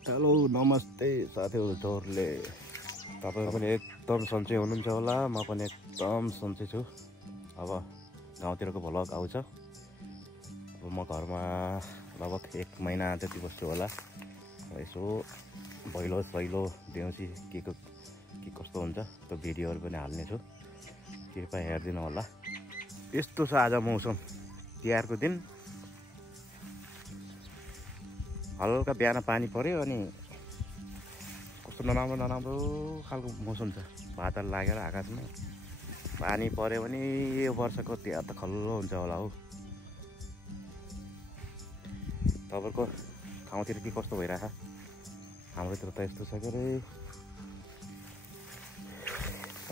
Hello नमस्ते साथीहरुले तपाईहरु पनि एकदम सन्चै हुनुहुन्छ होला म पनि एकदम सन्चै छु। अब गाउँतिरको भ्लग आउँछ। अब म घरमा लगभग 1 महिना जति बस्छु होला। यसो भैलो देउसी के कस्तो हुन्छ त्यो भिडियोहरु पनि हाल्ने छु। कृपया हेर्दिनु होला। यस्तो छ आज मौसम। तिहारको दिन हल्का बिहान पानी पर्यो अनि कस्तो नराम्रो खालको मौसम छ। बादल लागेर आकाशमा पानी पर्यो भने यो वर्षको तिहार त खल्लो हुन्छ होला हौ। तपाईको ठाउँतिर के कस्तो भइराछ? हाम्रोतिर त यस्तो छ के रे,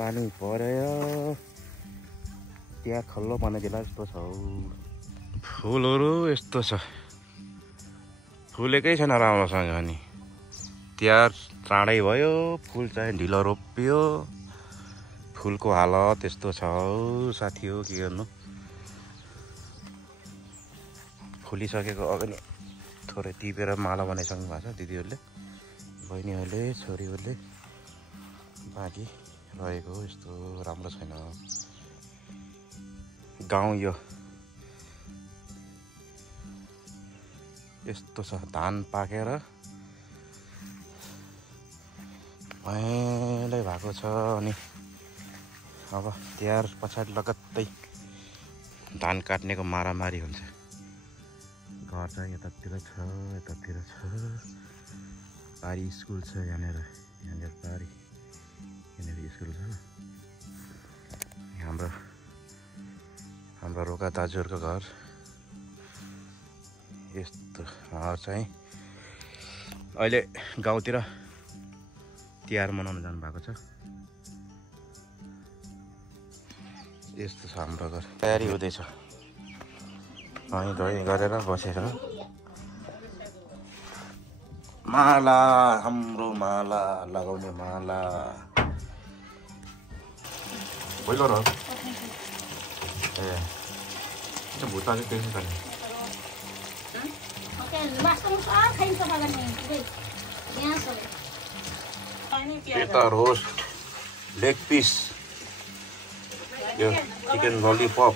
पानी पर्यो तिहार खल्लो बन्ने बेला जस्तो छ हौ। फुलहरु यस्तो छ, फुलेकै छैन राम्रोसँग। अनि तिहार चाँडै भयो, फुल चाहिँ ढिलो रोपियो। फुलको हालत यस्तो छ हौ साथी हो, के गर्नु। फुलिसकेको अगाडि थोरै टिपेर माला बनाइसक्नु भएको छ दिदीहरूले, बहिनीहरूले, छोरीहरूले। बाँकी रहेको यस्तो राम्रो छैन गाउँ। यो यस्तो छ, धान पाकेर भैलै भएको छ। अनि अब तिहार पछाडि लगत्तै धान काट्नेको मारामारी हुन्छ। घर चाहिँ यतातिर छ, यतातिर छ। पारी स्कुल छ यहाँनिर पारी, यहाँनिर स्कुल छ। हाम्रो रोका दाजुहरूको घर यस्तो चाहिँ अहिले गाउँतिर तिहार मनाउन जानु भएको छ। यस्तो छ हाम्रो घर। तयारी हुँदैछ, धोइ गरेर बसेर माला, हाम्रो माला लगाउने माला पहिलो र ए भुता चाहिँ त्यसै छ नि। यता रोस्ट, लेग पिस, यो चिकन ललिपप,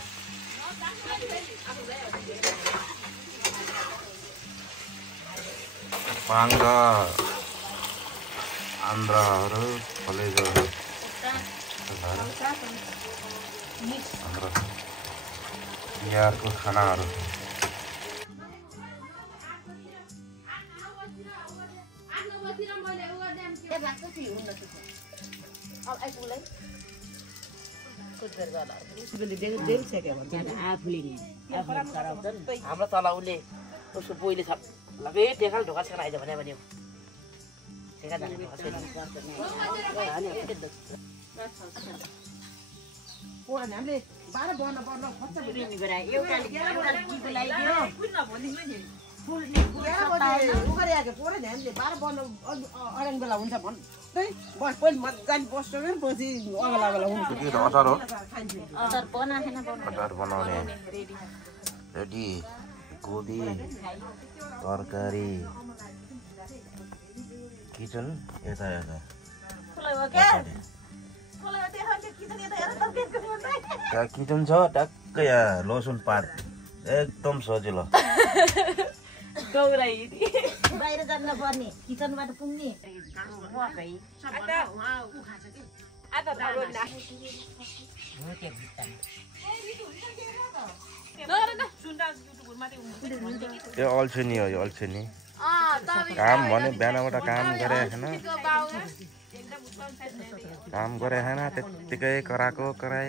पाङ्गा, आन्द्राहरू, कलेजहरू, हाम्रो तिहारको खानाहरू। हाम्रो तल उसले उसको बोइले छ लगे टेकाल ढोका छेर आइज भने भन्यो टेका जाने ढोका छैन पोरा हामीले 12 बन्न खर्च बिग्रिने गरे एउटाले गीत लगाइदियो कुन भनिदिनु नि फुल उगरेको पोरा हामीले 12 बन्न अरेङ बेला हुन्छ भन्दै बस पनि मज्जाले बस्छ नि पछि अगला हुन्छ। के अचार हो? अचार बनाएन अचार बनाउने रेडी। गोबी तरकारी किचन यता किचन छ टक्कै यहाँ। लसुन पात एकदम सजिलो। बाहिर जान्न पर्ने किचनबाट पुग्ने यो अल्छिनी हो, यो अल्छिनी। काम भने बिहानबाट काम गरेको छैन, काम गरेको छैन त्यत्तिकै कराई।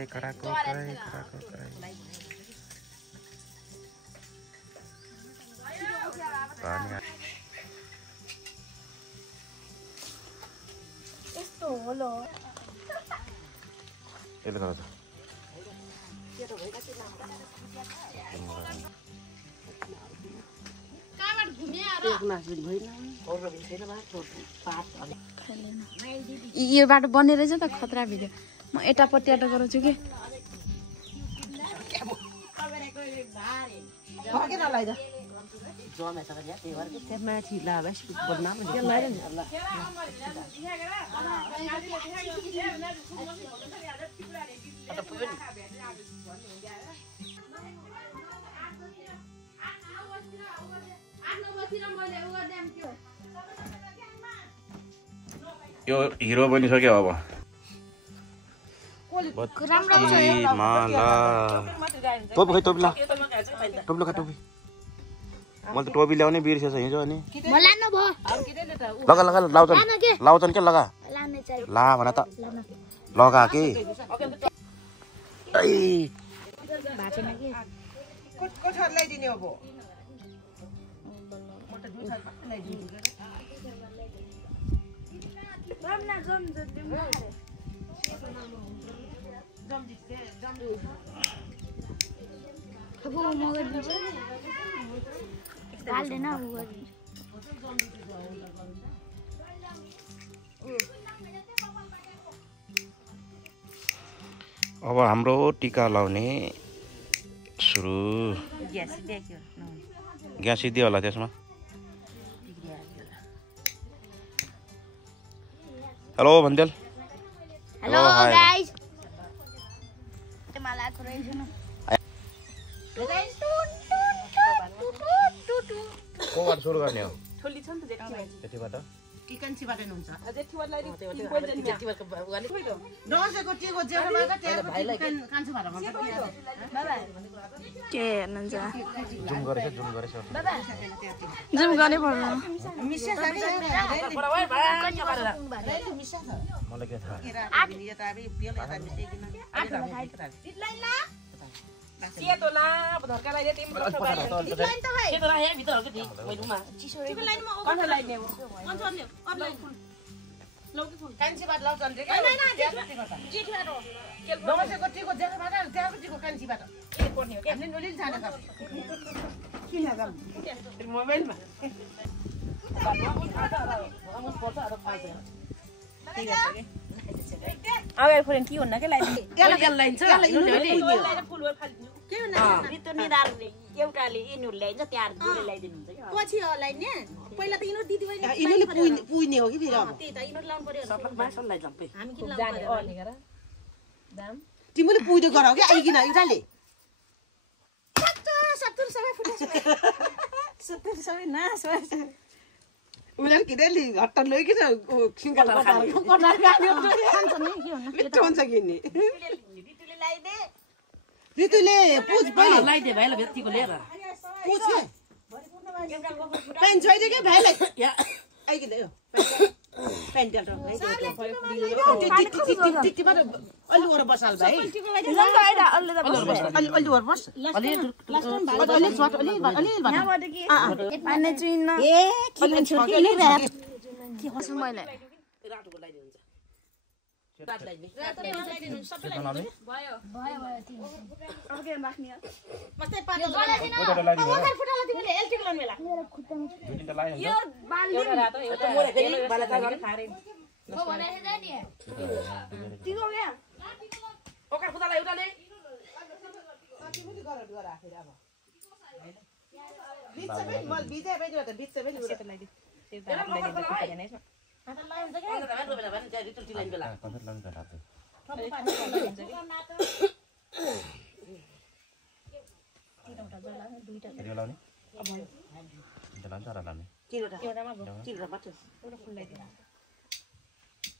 यस्तो होलो यसले गर्छ यो बाटो बनेर चाहिँ त खतरा भिडियो। म यतापट्टि गराउँछु कि फर्केर लगाइद जमेछ क्या त्यही भएर त्यहाँ माथि ला भाइ बोल्न पनि लगाएर नि ल यो हिरो बनिसक्यो अब माला टोपी खै टोपी ला टोपी खा टोपी मैले त टोपी ल्याउनै बिर्सेछ हिजो अनि लगा लगा लाउँछन् के लगा ला भन त लगा कि ल्याइदिने अब अब हाम्रो टीका लाउने सुरु ग्यास सिद्धियो होला त्यसमा हेलो भन्देल हेलो गाइस कोबाट सुरु गर्ने हो ठोली छ नि त त्यतिबाट टिकन्सीबाट हुन्छ जेठीवालाई दसैँको टिको जेठोबाट त्यहाँको कान्छो भाडा भन्छ के हेर्नुहुन्छ जुम गरेछ जुम गर्ने पर्छ मिसा छ मलाई के थाहा सेतो ला धर्का लगाइदे तिम्रो सेतो ला यहाँ भित्र हल्के थिए मैलुमा चिसो कन्ठ लगाइदे कान्छीबाट लाउँछन् रे दसैँको टिको जेठोबाट त्यहाँको टिको कान्छीबाट के पर्ने हो के हामीले नलिन जाने त किन जाम मोबाइलमा अगाडि फोरेन के हुन्न के लाइदिनु एउटाले यिनीहरू ल्याइन्छ त्यहाँ दुईले ल्याइदिनुहुन्छ कि पछि ल्याइने पहिला त यिनीहरू दिदी बहिनी यिनीहरूले पुग्ने हो कि फेरि अब त्यही त यिनीहरू लाउनु पर्यो हामी किन जाने लाउनु अलिकरा दाम तिमीले पुग्दै गराऊ कि आइकिन एउटाले सत्तुर सबै फुटेछ सत्तुर सबै नास उनीहरू किनेले हट्टा लैकिन सिङ्गल मिठो हुन्छ किन्ने ऋतुले ल्याइदे ऋतुले पुज पहिले लाइदे भाइलाई भेट्टीको लिएर पुज पेन छैन कि भाइलाई आइकिन यो पेन टिकटिकबाट अलि ओर बसाल भाइ अलि ओर बस अलि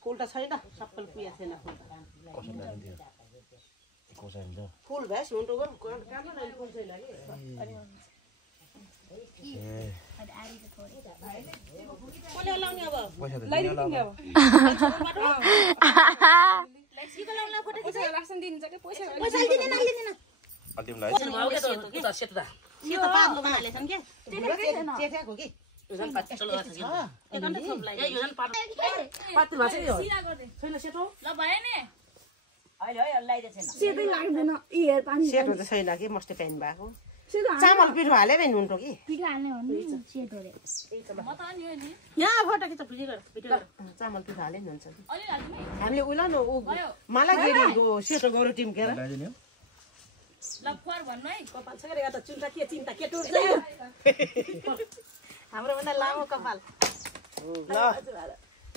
फुल त छैन सबै पुया छैन फुल भएस हुन्टो फुल छैन कसले लाउने अब लाइदिनु अब सिको लाउन फोटो खिच रासन दिन्छ के पैसा पैसा दिने नलिदिन अन्तिमलाई यो त पार्लो बनालेछन् के चेठ्याको कि योजन पात्र चलो छ एकन्त थोपलाई ए योजन पात्र पात्र भन्छ यो छैन सेतो ल भयो नि अहिले है लाइदे छैन सेतै लाग्दैन इयर पानी सेतो त छैन कि मस्ते पेन भएको चामल पिठो हालेर हिँड्नु कि पिठो हाल्ने हो नि सेतो रे म त नि हो नि यहाँ फोटो खिच भिडियो चामल पिठो हाले नि हुन्छ हामीले उला न ऊ मलाई गेरीको सेतो गरौ टिम केर लफर भन्नु है कपाल छ गरेको त चिन्ता के टुट्छ हाम्रो भन्दा लामो कपाल ल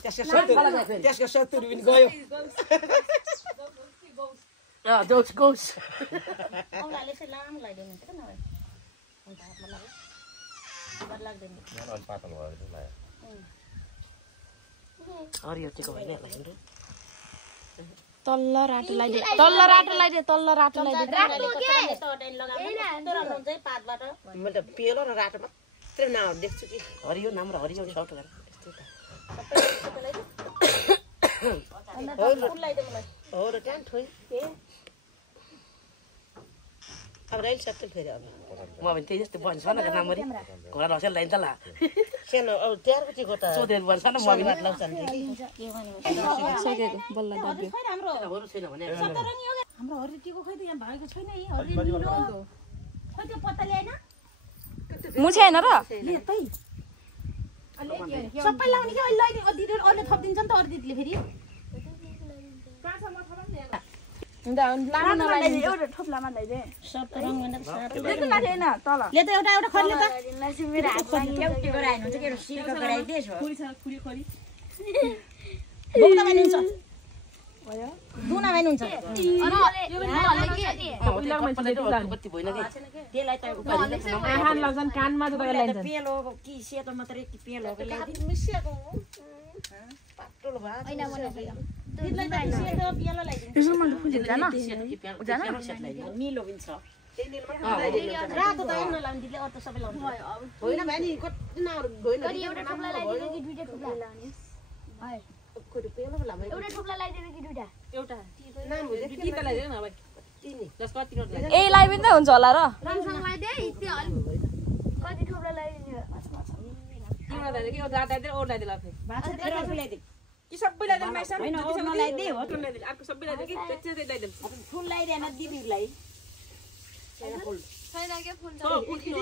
त्यसको 70 रुपैयाँ गयो जोस गोस औलाले चाहिँ लामो लगाइदिनु हुन्छ के नभए अन्त हातमा लाग्यो बर लाग्दैन मलाई पातल भयो जस्तो लाग्यो हरियो टेको हैन तल्लो रातो लगाइदे पातबाट म त पेलो र रातो मात्रै नाउ देख्छु कि हरियो नाम र हरियो सर्ट गरेर हो र त्यहाँ ठोइ अब राइल सत्तल फेरि अब म भने त्यही जस्तो बन्छ न नामरी घोडा लसेल लाइन त ला सानो अब त्यारको चाहिँ गोटा सोधेर बन्छ न म बात लाउँछ नि सकेको बल्ल दब्यो हाम्रो हाम्रो छैन भने हाम्रो हरिटीको खै त यहाँ भएको छैन है हरि निलो खै त्यो पत्ता ल्याएन मुछे हैन र सबै लाउने के अहिले लैदिनु दिदी अरूले थपिदिन्छ नि त अरू दिदीले फेरि एउटा थोप्लामा ल्याइदे सब रङ भनेर साथ त्यति लाथे हैन तल ले त एउटा खर्ले त मेरो हातमा के गराइन हुन्छ के सिल्क गराइदिए छ खुरी बोक्दा पनि हुन्छ भयो दुना पनि हुन्छ कति भएन के त्यसलाई त आहान लजन कानमा त लगाइन्छ पेलो कि सेतो मात्रै कि पेलो मिसिएको हो पातलो भा दिदीलाई त सेतो पेलो लगाइदिन्छ यसो मन फुजिन्छ न निलो पनि छ रातो त आउन लाउनु दिदीले अरू त सबै लाउनु होइन भाइ नि कति नाउ होइन एउटा थोप्ला लगाइदिनु कि दुईटा थोप्ला लाउने है कोही पेलो लामै एउटा थोप्ला लगाइदिनु कि दुईटा एउटा नाम हो किन लगाइदिनु न अब तिनी जस कति नोट ए लगाइ पनि त हुन्छ होला र रामसँग लगाइदे त्यो कति थोप्ला लगाइदिनु तिम्रो दाइले के एउटा दाइले ओर दाइले लाफे ल्याइदिनु कि सबै लगाइदिनु माइसा होइन ओर नलाइदिए हो अर्को सबै लगाइदिनु कि त्यति लगाइदिनु फुल लगाइदिएन दिदीलाई छैन के फुल छ फुल किन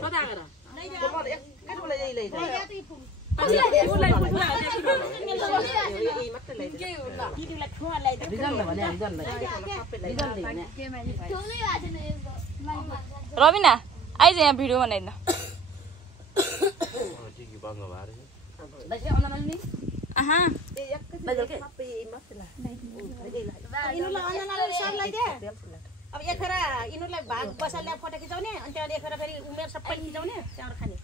छोटा आएर एकैटोलाई यही ल्याइदिनु दिदीलाई ठुवा ल्याइदिनु रबिना आइज यहाँ भिडियो बनाइदिनु आहा अब एखेर यिनीहरूलाई भाग बसाल्दा फोटो खिचाउने अनि त्यहाँबाट एखेर फेरि उमेर सबै खिचाउने त्यहाँबाट खाने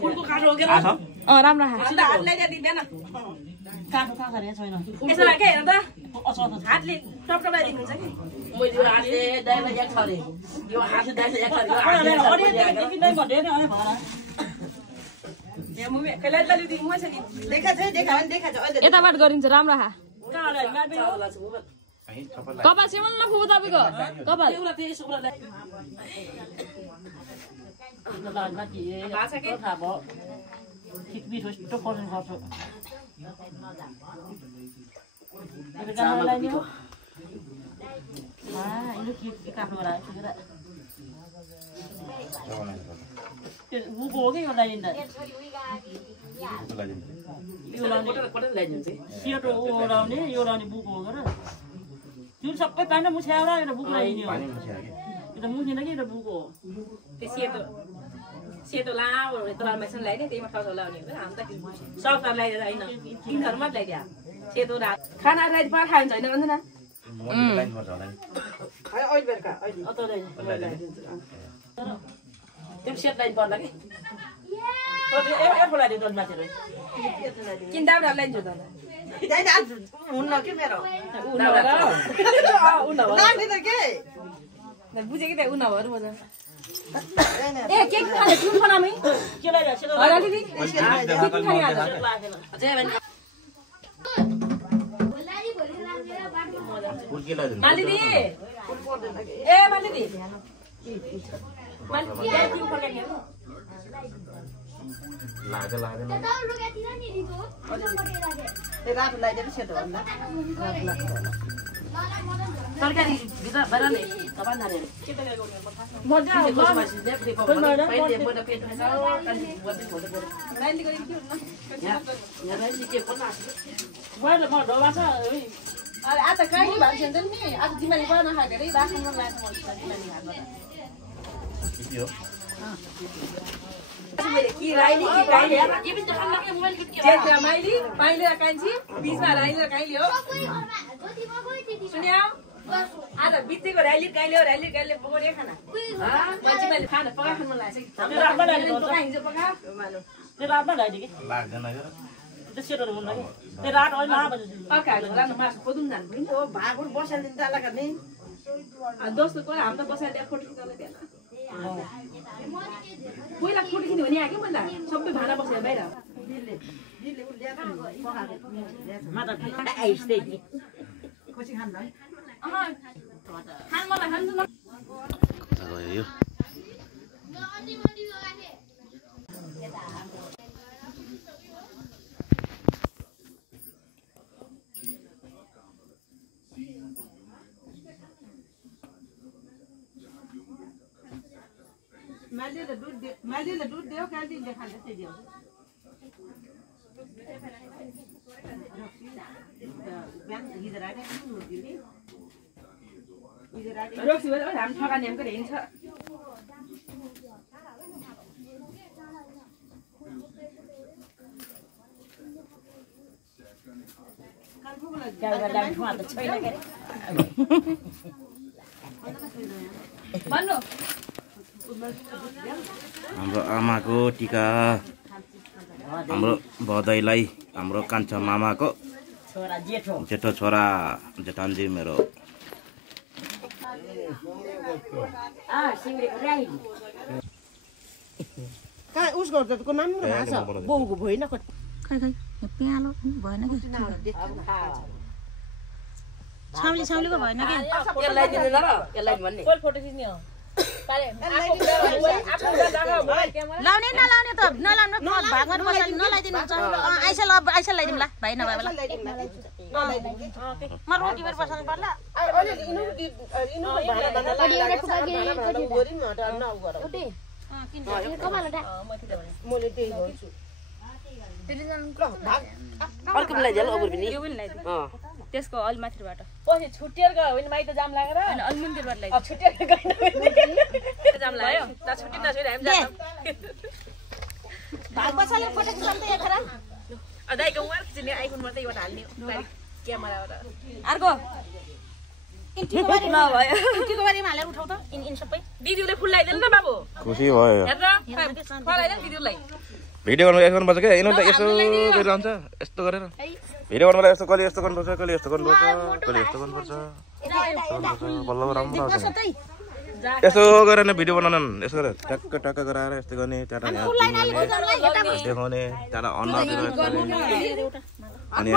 फुलको काठो हो के राम्रो खा हात ल्याइदिए दिँदैन काठो कहाँ गरेको छैन यसो लाग्यो हेर त हातले टप लगाइदिनु हुन्छ कि मैले यो हातले दाइलाई एक थरे यो हातले दाइलाई एक थरे यो मुभी कहिले तले म छ नि देखा छ अहिले यताबाट गरिन्छ राम्रो खा कहाँ ला माबे हो कपाल सेवन न फुबु तपाईको कपाल एउटा त्यही सुब्रा ला भाषा के थाहा भयो ठिक मिठो यस्तो पर्नु पर्छ बुको हो कि यो लाइदिँदा यो लाउने सेतो ओढाउने यो लाउने बुको हो र त्यो सबै पानी मुछ्याएर एउटा बुक लगाइदिने हो यो त मुछेन कि एउटा बुको हो त्यो सेतो लामो तल मेसन लगाइदिए त्यहीमा ठाउँ लाउने हो हामी त सफ्ट लगाइदिएर होइन तिन घर मात्र लगाइदिए सेतो रात खाना रात पार खान्छ होइन अन्जना त्यो सेट लाइन पर्ला कि एफोलाई दिनु माथि किन दाउरा लाइन्छु त हुन्न के मेरो बुझेँ कि त उ नभएर मजा ए के खाने जुन बनामै के लाइरहेछ मालिदी ए मालिदी रातो लगाइदिएर सेतो भन्दा तरकारी भित्र बाहिर नि तपाईँ नानीहरू आज कहिले भन्छ नि आज जिम्मेवारी गर्न खाएको अरे राख्नु मन लाग्छ मैले कि राइली कि गाइली माइली पाइले कान्छी बिचमा राइली र गाइली हो सुन्यौ आज बितेको राइली गाइली पकाउने खाना मान्छे मैले खाना पकाउनु मन लाग्छ हिजो पकाऊ त्यो रातमा ढाइदियो कि लाग्दैन त्यो सेटहरू मन लाग्यो त्यो रात अहिले अर्काहरू लानु मासु खोज्नु जानु पनि ओ भागुर बसाल्दिन ताला गर्ने दोस्रो कुरा हामी त बसाइदिएर फोटो खिच्न दिएन पहिला फोटो खिच्नु भने आयो कि पहिला सबै भाडा बसेर बाहिर खुसी खान है खान मलाई खानु यो मालिले दुध दियो कालीले खान्छ त्यही दियो रोक्सी भयो हामी ठगानी हमको हिँड्छ भन्नु हाम्रो आमाको टिका हाम्रो बधाईलाई हाम्रो कान्छा मामाको जेठो छोरा जेठान्जी मेरो कहाँ उस गर्छ को नाम र भाषा बाउको भएन खै प्यालो भएन कि छाउलीको भएन कि यसलाई दिनु ल यसलाई भन्ने फोटो खिच्ने हो लाउने नलाउने त नलाउनु भागमा बसाल्नु नलाइदिनु हुन्छ आइसा लगाइदिउँ ल भाइ नभए बेला म रोटी बेर बसाल्नु पर्ला अर्को मिलाइदियो अबुर पनि यो पनि ल्याइदिउँ त्यसको अलि माथिबाट पछि छुट्टिएर गयो भने माइत जाम लागेर अनि अलि मन्दिरबाट ल्याइदिउँ अब छुट्टिएर गएन जाम लाग्यो त छुट्टी नछुट्टी हामी जाम भाग बसाल्नु फोटो खिच्नु त एकरा दाइको उहाँ खिच्ने आइफोन मात्रै एउटा हाल्ने क्यामेराबाट अर्को इन्टीको बारेमा हालेर उठाउ त इन सबै दिदीले फुल लगाइदिनु त बाबु खुसी भयो हेर फलाइदिनु दिदीलाई भिडियो गर्नु यसो गर्नुपर्छ क्या यिनीहरू त यसो गरिरहन्छ यस्तो गरेर भिडियो गर्नुलाई यस्तो कहिले यस्तो गर्नुपर्छ कहिले यस्तो गर्नुपर्छ कहिले यस्तो गर्नुपर्छ बल्ल राम्रो आउँछ यसो गरेर भिडियो बनाउनु यसो गरेर टक्क टक्क गराएर यस्तो गर्ने त्यहाँबाट देखाउने त्यहाँबाट अनुहारतिर अनि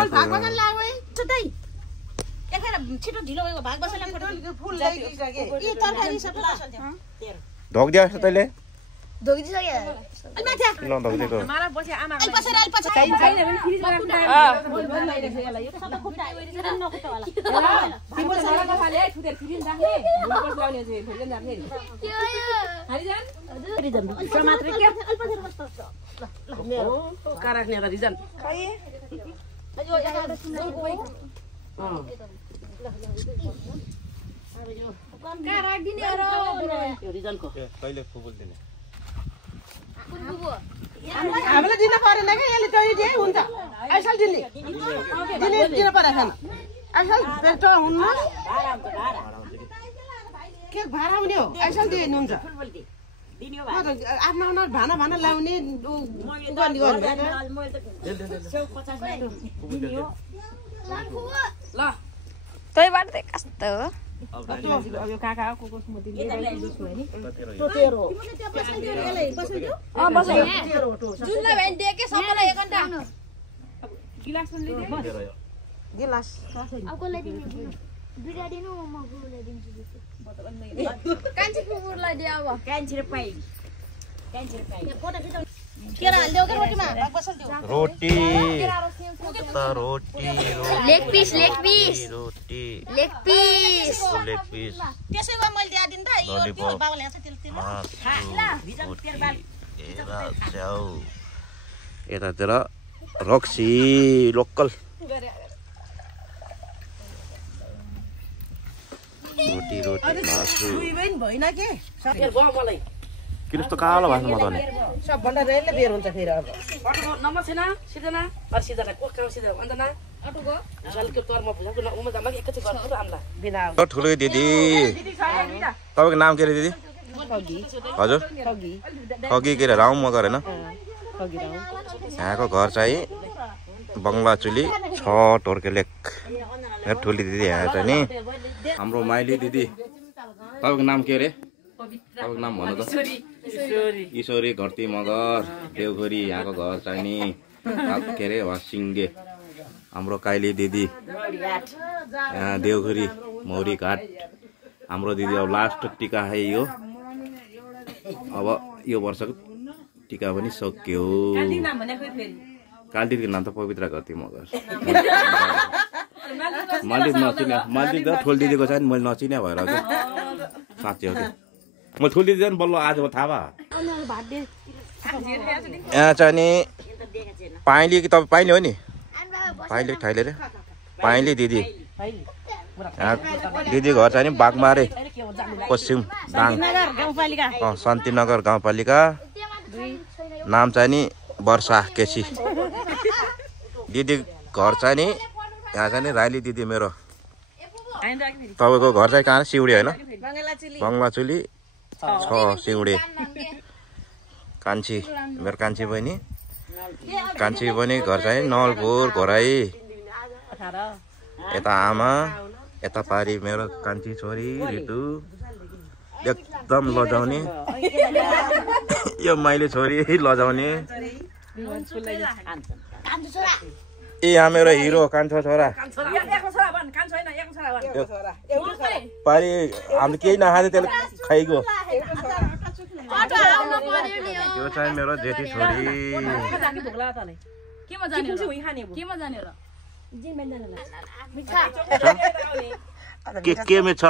छिटो ढिलो भएको भाग बसाल्नु फुल ल्याइदिसके यो तरकारी सबै बसाल्थ्यो ढोकिदियो यस्तो तैँले धोकिदिसक्यो नढोकिदिएको मारा पछि आमा अलि पछि छैन भने फ्रिजमा राख्नु तिम्रो सालाको फाले छुटेर फ्रिज राख्ने भोलि लाउने चाहिँ फेरि राख्ने हरिजन रिजन मात्रै के अलि पछि बस्छ का राख्ने र रिजन का राख्दिने र यो रिजनको कहिले फुटबल दिने हामीलाई दिन परेन क्या यसले तै दिए हुन्छ आइसाल दिन परेको छैन आइसाल पेट हुनु के भाडा हुने हो आइसाल दिनुहुन्छ आफ्नो भाना लाउने ल तैबाट त कस्तो यो काका को स्मृति गिलास रोटी यता रोटी लेग पिस लेग पिस रोटी लेग पिस लेग पिस त्यसै भए मैले दिइदिनु त यो बाबाले ल्याएको छ च्याउ यतातिर रक्सी लोकल रोटी मासु भएन के किन यस्तो कालो भएको मजाले सबभन्दा रेलले बेर हुन्छ फेरि अब नम्बर छैन सिधना अर सिधना को काम सिधना अन्त न अटोको झल्के तोरमा भुजाको नउमा दमा एकैछिन गर्छु आम्ला बिना ठुलो दिदी तपाईँको नाम के रे दिदी हजुर खगी के रे राउँ मगर होइन यहाँको घर चाहिँ बङ्गला चुली 6 टोर्के लेक मेरो ठुली दिदी यहाँ छ नि हाम्रो माइली दिदी तपाईँको नाम के रे तपाईँको नाम भन्नु त ईश्वरी घरती मगर देवघरी यहाँको घर चाहिँ नि के अरे वासिङ्गे हाम्रो काइली दिदी यहाँ देवघरी मौरी घाट हाम्रो दिदी अब लास्ट टिका है यो अब यो वर्षको टिका पनि सक्यो काली दिदीको नाम त पवित्र घरती मगर मैले नचिने मैले त ठुल दिदीको चाहिँ मैले नचिने भएर कि साँच्चै हो कि म ठुल दिदी पनि बल्ल आज थाहा भयो यहाँ चाहिँ नि पाइली कि तपाईँ पाइली हो नि पाइली ठाइले रे पाइली दिदी दिदी घर चाहिँ नि बागमारे पश्चिम दाङ शान्तिनगर गाउँपालिका नाम चाहिँ नि वर्षा केसी दिदी घर चाहिँ नि यहाँ चाहिँ नि राइली दिदी मेरो तपाईँको घर चाहिँ कहाँ सिउडी होइन बङ्गला चुली 6 सिउडे कान्छी मेरो कान्छी बहिनी घर चाहिँ नवलपुर घोराई यता आमा यता पारी मेरो कान्छी छोरी रितु एकदम लजाउने यो मैले छोरी लजाउने ए यहाँ मेरो हिरो कान्छो छोरा पारी हामी केही नखाँदै त्यसले खाइगयो यो चाहिँ मेरो जेठी छोरी के में छ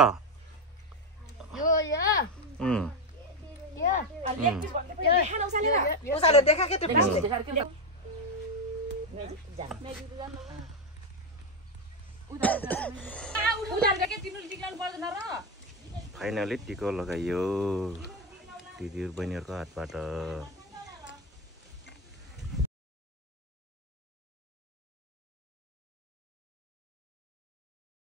फाइनली टिको लगाइयो दिदी बहिनीहरूको हातबाट